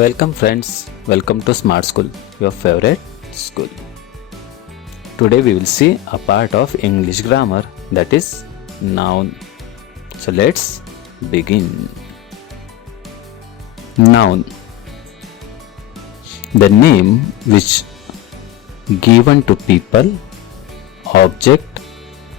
Welcome friends, welcome to Smart School, your favorite school. Today we will see a part of English grammar, that is noun. So let's begin. Noun. The name which given to people, object,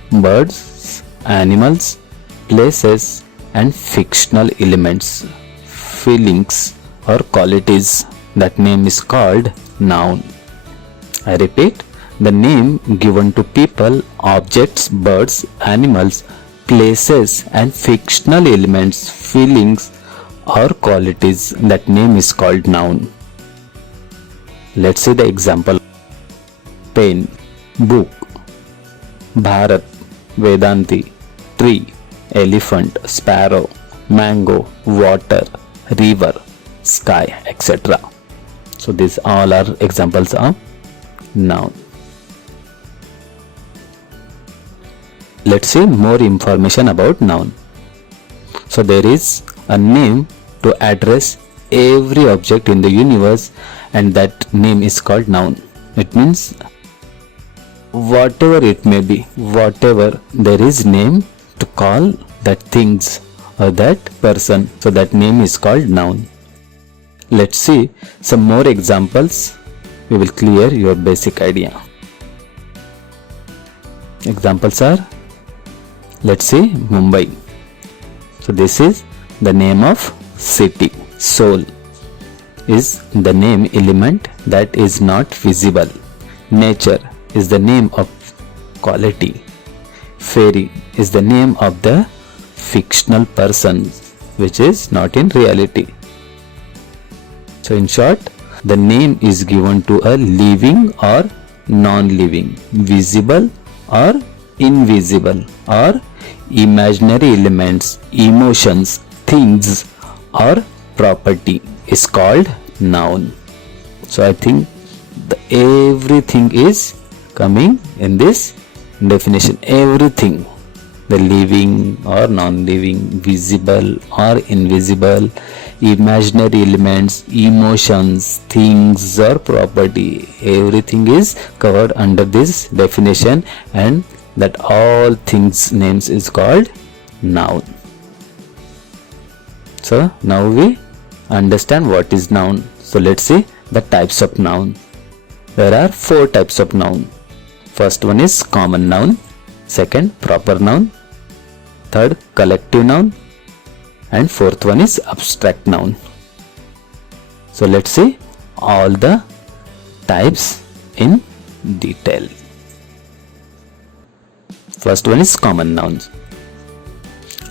birds, animals, places and fictional elements, feelings or qualities. That name is called noun. I repeat, the name given to people, objects, birds, animals, places and fictional elements, feelings or qualities. That name is called noun. Let's see the example. Pen, book, Bharat, Vedanti, tree, elephant, sparrow, mango, water, river, sky, etc. So these all are examples of noun. Let's see more information about noun. So there is a name to address every object in the universe, and that name is called noun. It means whatever it may be, whatever there is name to call that things or that person, so that name is called noun. Let's see some more examples. We will clear your basic idea. Examples are, let's see, Mumbai. So this is the name of city. Soul is the name element that is not visible. Nature is the name of quality. Fairy is the name of the fictional person which is not in reality. So in short, the name is given to a living or non-living, visible or invisible, or imaginary elements, emotions, things or property is called noun. So I think everything is coming in this definition. Everything, the living or non-living, visible or invisible, imaginary elements, emotions, things or property, everything is covered under this definition, and that all things names is called noun. So now we understand what is noun. So let's see the types of noun. There are 4 types of noun. First one is common noun, second proper noun, third collective noun, and fourth one is abstract noun. So let's see all the types in detail. First one is common nouns.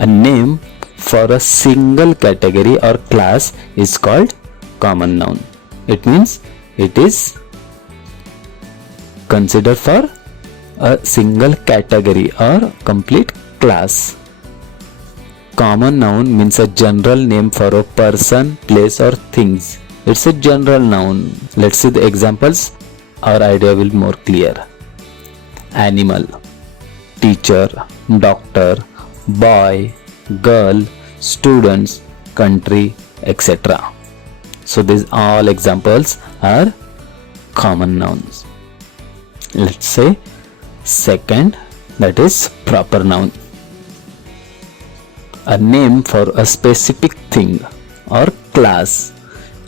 A name for a single category or class is called common noun. It means it is considered for a single category or complete class. Common noun means a general name for a person, place or things. It's a general noun. Let's see the examples. Our idea will be more clear. Animal, teacher, doctor, boy, girl, students, country, etc. So these all examples are common nouns. Let's say second, that is proper noun. A name for a specific thing or class,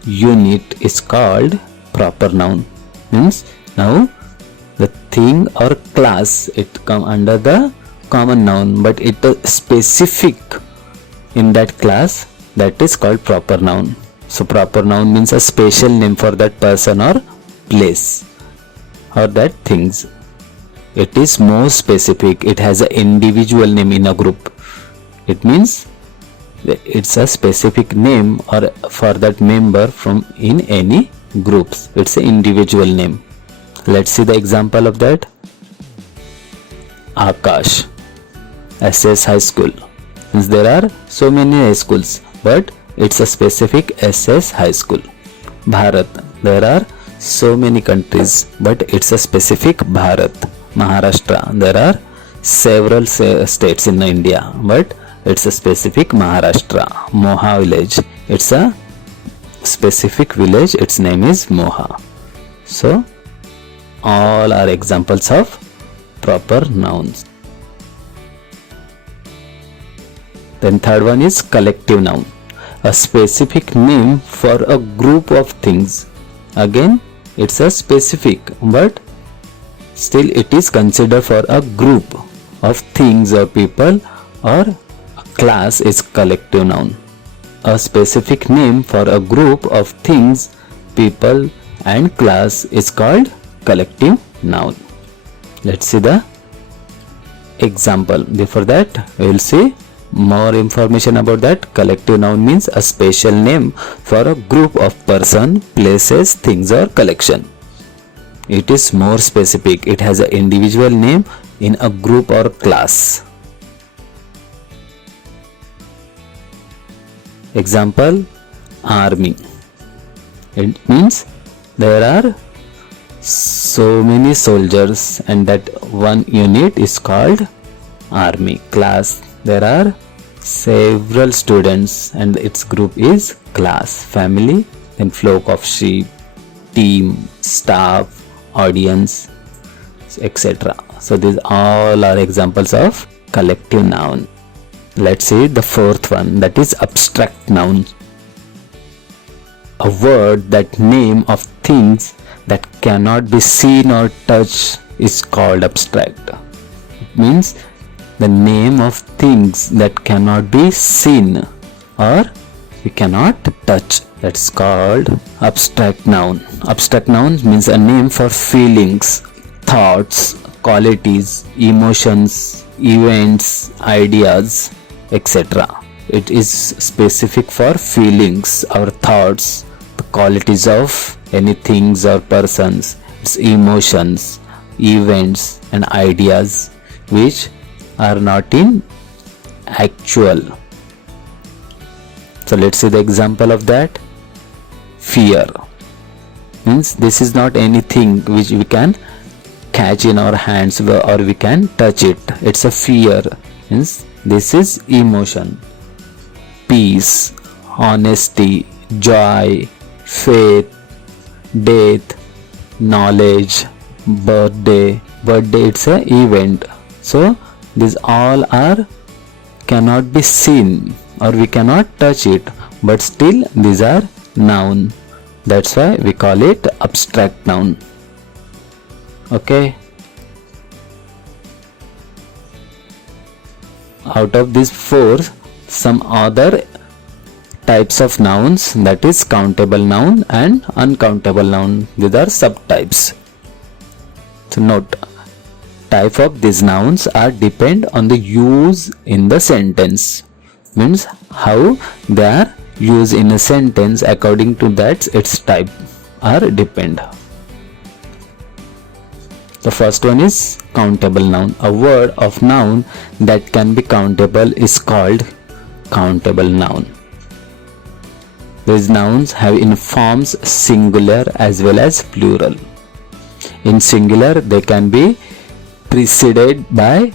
unit is called proper noun. Means now the thing or class, it come under the common noun, but it is specific in that class, that is called proper noun. So proper noun means a special name for that person or place or that things. It is more specific. It has an individual name in a group. It means it's a specific name or for that member from in any groups. It's an individual name. Let's see the example of that. Akash, SS High School. Means there are so many high schools, but it's a specific SS High School. Bharat, there are so many countries, but it's a specific Bharat. Maharashtra, there are several states in India, but it's a specific Maharashtra. Moha village, it's a specific village, its name is Moha. So all are examples of proper nouns. Then third one is collective noun, a specific name for a group of things. Again, it's a specific, but still it is considered for a group of things or people, or a class is collective noun. A specific name for a group of things, people and class is called collective noun. Let's see the example. Before that, we will see more information about that. Collective noun means a special name for a group of person, places, things or collection. It is more specific. It has an individual name in a group or class. Example, army. It means there are so many soldiers and that one unit is called army. Class, there are several students and its group is class. Family, then flock of sheep, team, staff, audience, etc. So these all are examples of collective noun. Let's see the fourth one, that is abstract noun. A word that name of things that cannot be seen or touched is called abstract. It means the name of things that cannot be seen or we cannot touch. That's called abstract noun. Abstract noun means a name for feelings, thoughts, qualities, emotions, events, ideas, etc. It is specific for feelings or thoughts, the qualities of any things or persons, its emotions, events and ideas which are not in actual. So let's see the example of that. Fear means this is not anything which we can catch in our hands or we can touch it. It's a fear, means this is emotion. Peace, honesty, joy, faith, death, knowledge, birthday. Birthday, it's a event. So these all are cannot be seen or we cannot touch it, but still these are noun. That's why we call it abstract noun. Okay. Out of these four, some other types of nouns, that is countable noun and uncountable noun. These are subtypes. So note, type of these nouns are depend on the use in the sentence. Means how they are used in a sentence, according to that its type are depend. The first one is countable noun. A word of noun that can be countable is called countable noun. These nouns have in forms singular as well as plural. In singular, they can be preceded by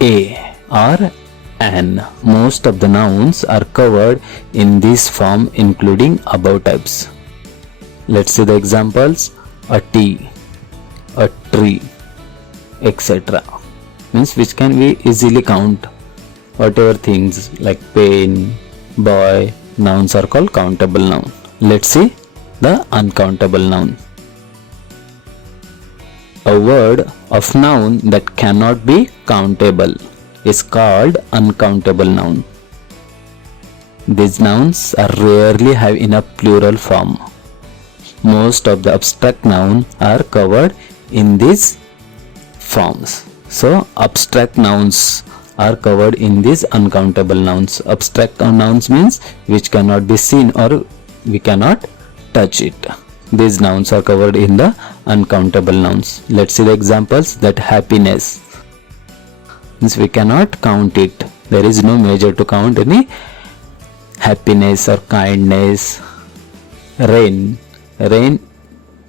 a or an. Most of the nouns are covered in this form, including above types. Let's see the examples. A tea, a tree, etc. Means which can be easily count. Whatever things like pen, boy, nouns are called countable noun. Let's see the uncountable noun. A word of noun that cannot be countable is called uncountable noun. These nouns are rarely have in a plural form. Most of the abstract nouns are covered in these forms. So abstract nouns are covered in these uncountable nouns. Abstract nouns means which cannot be seen or we cannot touch it. These nouns are covered in the uncountable nouns. Let's see the examples. That happiness means we cannot count it. There is no measure to count any happiness or kindness. Rain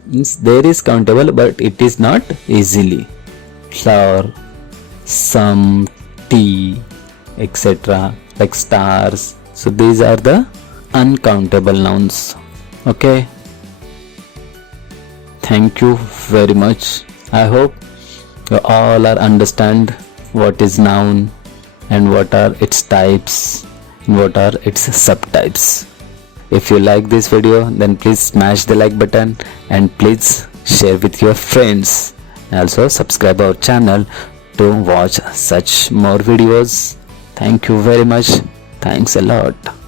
means there is countable but it is not easily. Flower, some, tea, etc. like stars. So these are the uncountable nouns. Okay, thank you very much. I hope you all are understand what is noun and what are its types and what are its subtypes. If you like this video, then please smash the like button and please share with your friends. Also subscribe our channel to watch such more videos. Thank you very much. Thanks a lot.